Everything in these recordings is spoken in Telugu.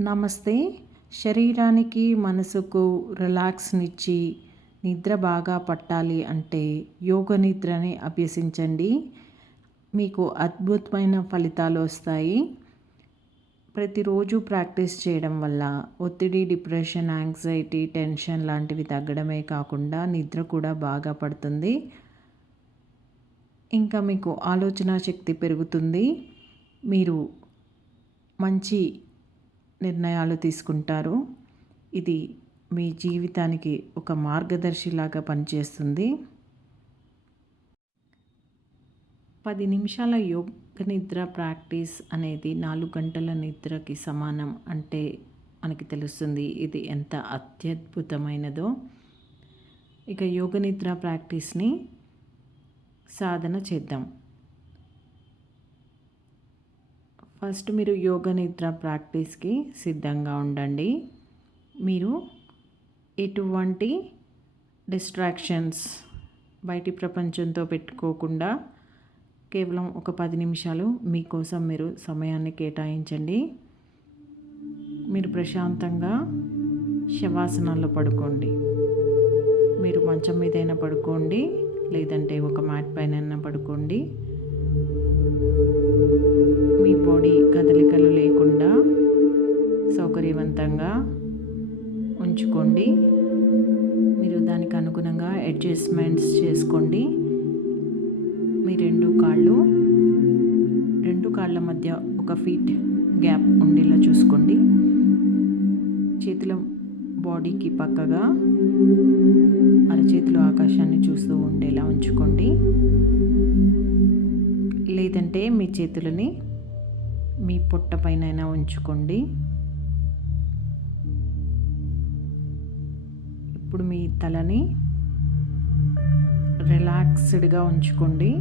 నమస్తే. శరీరానికి మనసుకు రిలాక్స్నిచ్చి నిద్ర బాగా పట్టాలి అంటే యోగ నిద్రని అభ్యసించండి. మీకు అద్భుతమైన ఫలితాలు వస్తాయి. ప్రతిరోజు ప్రాక్టీస్ చేయడం వల్ల ఒత్తిడి డిప్రెషన్ యాంగ్జైటీ టెన్షన్ లాంటివి తగ్గడమే కాకుండా నిద్ర కూడా బాగా పడుతుంది. ఇంకా మీకు ఆలోచన శక్తి పెరుగుతుంది. మీరు మంచి నిర్ణయాలు తీసుకుంటారు. ఇది మీ జీవితానికి ఒక మార్గదర్శిలాగా పనిచేస్తుంది. పది నిమిషాల యోగ నిద్ర ప్రాక్టీస్ అనేది నాలుగు గంటల నిద్రకి సమానం అంటే మనకి తెలుస్తుంది ఇది ఎంత అత్యద్భుతమైనదో. ఇక యోగ నిద్ర ప్రాక్టీస్ని సాధన చేద్దాం. ఫస్ట్ మీరు యోగ నిద్ర ప్రాక్టీస్కి సిద్ధంగా ఉండండి. మీరు ఎటువంటి డిస్ట్రాక్షన్స్ బయటి ప్రపంచంతో పెట్టుకోకుండా కేవలం ఒక పది నిమిషాలు మీకోసం మీరు సమయాన్ని కేటాయించండి. మీరు ప్రశాంతంగా శవాసనాల్లో పడుకోండి. మీరు మంచం మీదైనా పడుకోండి లేదంటే ఒక మ్యాట్ పైన పడుకోండి. బాడీ కదలికలు లేకుండా సౌకర్యవంతంగా ఉంచుకోండి. మీరు దానికి అనుగుణంగా అడ్జస్ట్మెంట్స్ చేసుకోండి. మీ రెండు కాళ్ళు రెండు కాళ్ళ మధ్య ఒక ఫీట్ గ్యాప్ ఉండేలా చూసుకోండి. చేతుల బాడీకి పక్కగా అరచేతులు ఆకాశాన్ని చూస్తూ ఉండేలా ఉంచుకోండి. లేదంటే మీ చేతులని మీ పొట్ట పైన ఉంచుకోండి. ఇప్పుడు మీ తలని రిలాక్స్డ్గా ఉంచుకోండి.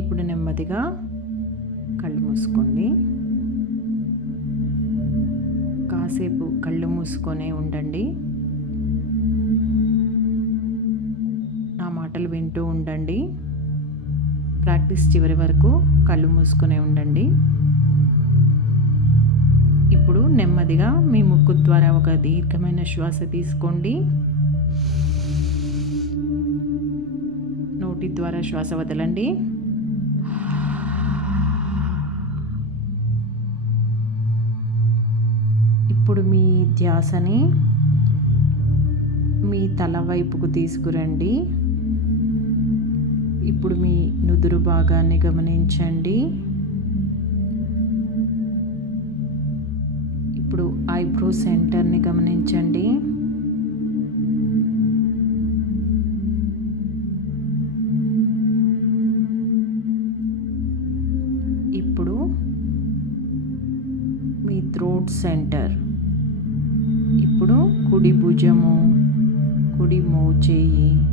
ఇప్పుడు నెమ్మదిగా కళ్ళు మూసుకోండి. కాసేపు కళ్ళు మూసుకొనే ఉండండి. నా మాటలు వింటూ ఉండండి. ప్రాక్టీస్ చివరి వరకు కళ్ళు మూసుకునే ఉండండి. ఇప్పుడు నెమ్మదిగా మీ ముక్కు ద్వారా ఒక దీర్ఘమైన శ్వాస తీసుకోండి. నోటి ద్వారా శ్వాస వదలండి. ఇప్పుడు మీ ధ్యాసని మీ తల వైపుకు తీసుకురండి. ఇప్పుడు మీ నుదురు భాగాన్ని గమనించండి. ఇప్పుడు ఐబ్రో సెంటర్ని గమనించండి. ఇప్పుడు మీ థ్రోట్ సెంటర్. ఇప్పుడు కుడి భుజము కుడి మోచేయి.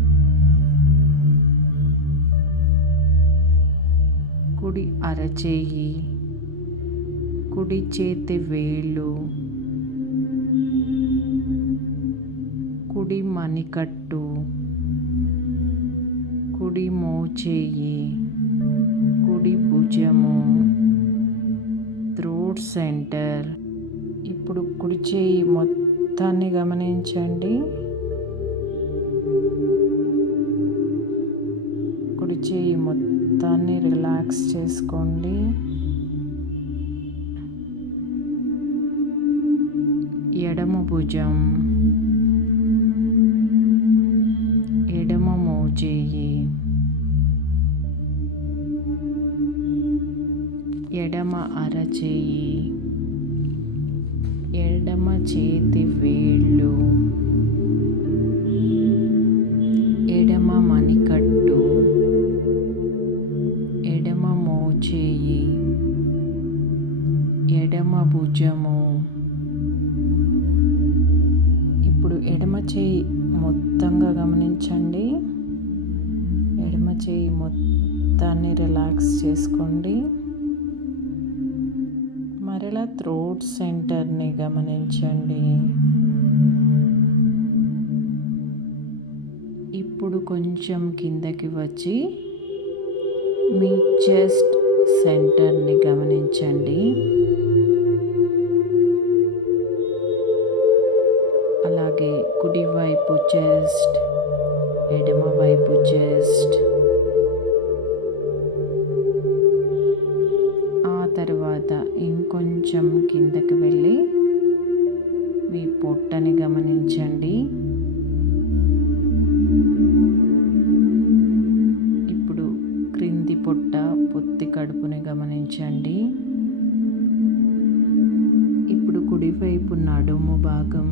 కుడి అరచేయి కుడి చేతి వేళ్ళు కుడి మణికట్టు కుడి మోచేయి కుడి భుజము. Throat centre. ఇప్పుడు కుడి చేయి మొత్తాన్ని గమనించండి. రిలాక్స్ చేసుకోండి. ఎడమ భుజం. ఎడమ మోచేయి. ఎడమ అరచేయి. ఎడమ చేతి వేళ్ళు. గమనించండి. ఎడమ చేయి మొత్తాన్ని రిలాక్స్ చేసుకోండి. మరలా థ్రోట్ సెంటర్ని గమనించండి. ఇప్పుడు కొంచెం కిందకి వచ్చి మీ చెస్ట్ సెంటర్ని గమనించండి. అలాగే కుడివైపు చెస్ట్ ఎడమ వైపు చెస్ట్. ఆ తర్వాత ఇంకొంచెం కిందకి వెళ్ళి మీ పొట్టని గమనించండి. ఇప్పుడు క్రింది పొట్ట పొత్తి కడుపుని గమనించండి. ఇప్పుడు కుడివైపు నడుము భాగం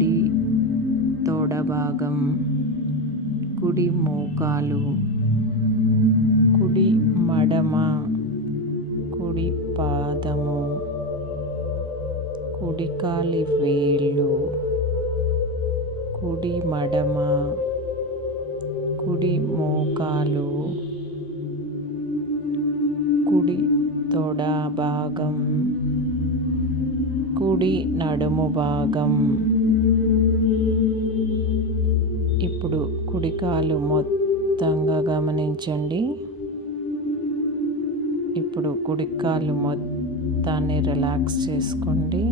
కుడి తోడ భాగం కుడి మోకాలు కుడి మడమ కుడి పాదము కుడికాలి వేళ్ళు కుడి మడమ కుడి మోకాలు కుడి తొడ భాగం కుడి నడుము భాగం. ఇప్పుడు కుడికాలు మొత్తంగా గమనించండి. ఇప్పుడు కుడికాలు మొత్తాన్ని రిలాక్స్ చేసుకోండి.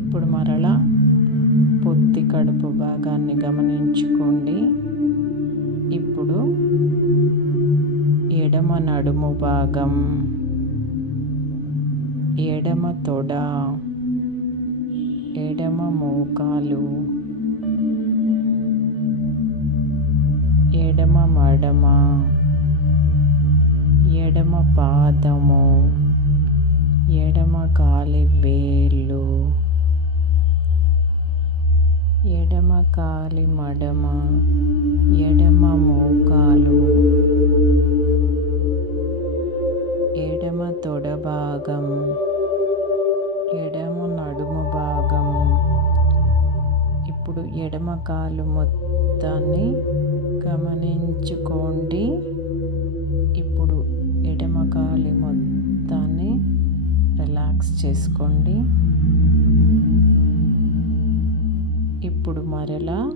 ఇప్పుడు మరలా పొత్తి కడుపు భాగాన్ని గమనించుకోండి. ఇప్పుడు ఎడమ నడుము భాగం ఎడమ తొడ ఎడమ మోకాలు. ఎడమ మడమ ఎడమ పాదము ఎడమ కాలి వేళ్ళు ఎడమ కాలి మడమ ఇప్పుడు మొత్తాన్ని గమనించుకోండి. ఇప్పుడు ఎడమకాలి మొత్తాన్ని రిలాక్స్ చేసుకోండి. ఇప్పుడు మరలా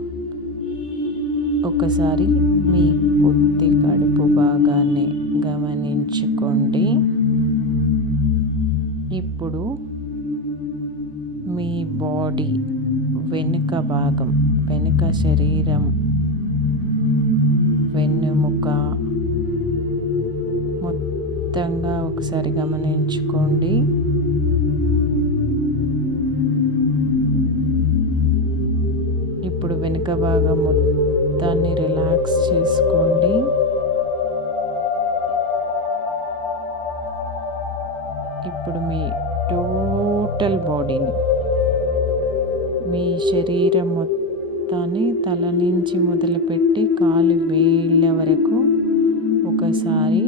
ఒకసారి మీ పొత్తి కడుపు భాగాన్ని గమనించుకోండి. ఇప్పుడు మీ బాడీ వెనుక భాగం వెనుక శరీరం వెన్నుముక మొత్తంగా ఒకసారి గమనించుకోండి. ఇప్పుడు వెనుక భాగం మొత్తాన్ని రిలాక్స్ చేసుకోండి. ఇప్పుడు మీ టోటల్ బాడీని మీ శరీరం మొత్తాన్ని తల నుంచి మొదలుపెట్టి కాలు వేళ్ళ వరకు ఒకసారి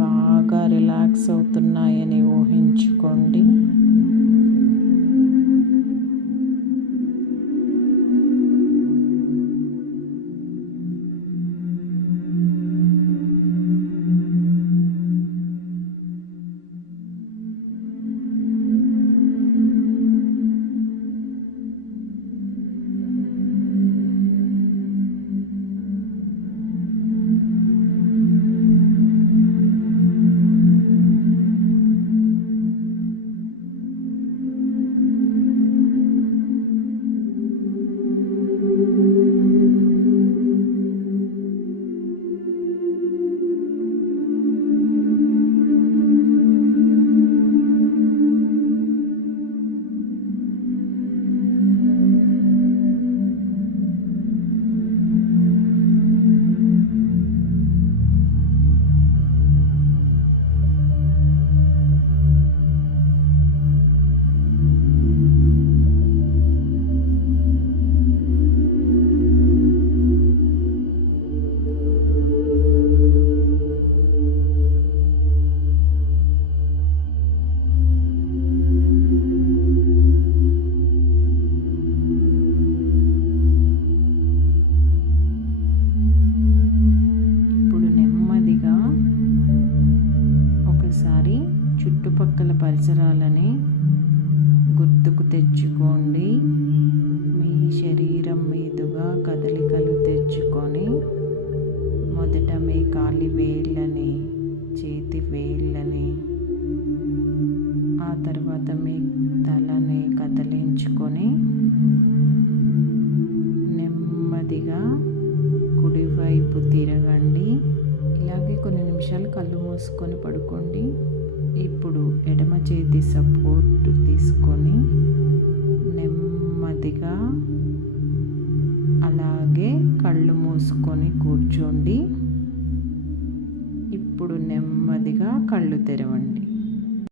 బాగా రిలాక్స్ అవుతున్నాయని ఊహించుకోండి. శరీరం మీదుగా కదలికలు తెచ్చుకొని మొదట మీ కాలి వేళ్ళని చేతి వేళ్ళని ఆ తర్వాత మీ తలని కదిలించుకొని నెమ్మదిగా కుడివైపు తిరగండి. ఇలాగే కొన్ని నిమిషాలు కళ్ళు మూసుకొని పడుకోండి. ఇప్పుడు ఎడమ చేతి సపోర్ట్ తీసుకొని నెమ్మదిగా అలాగే కళ్ళు మూసుకొని కూర్చోండి. ఇప్పుడు నెమ్మదిగా కళ్ళు తెరవండి.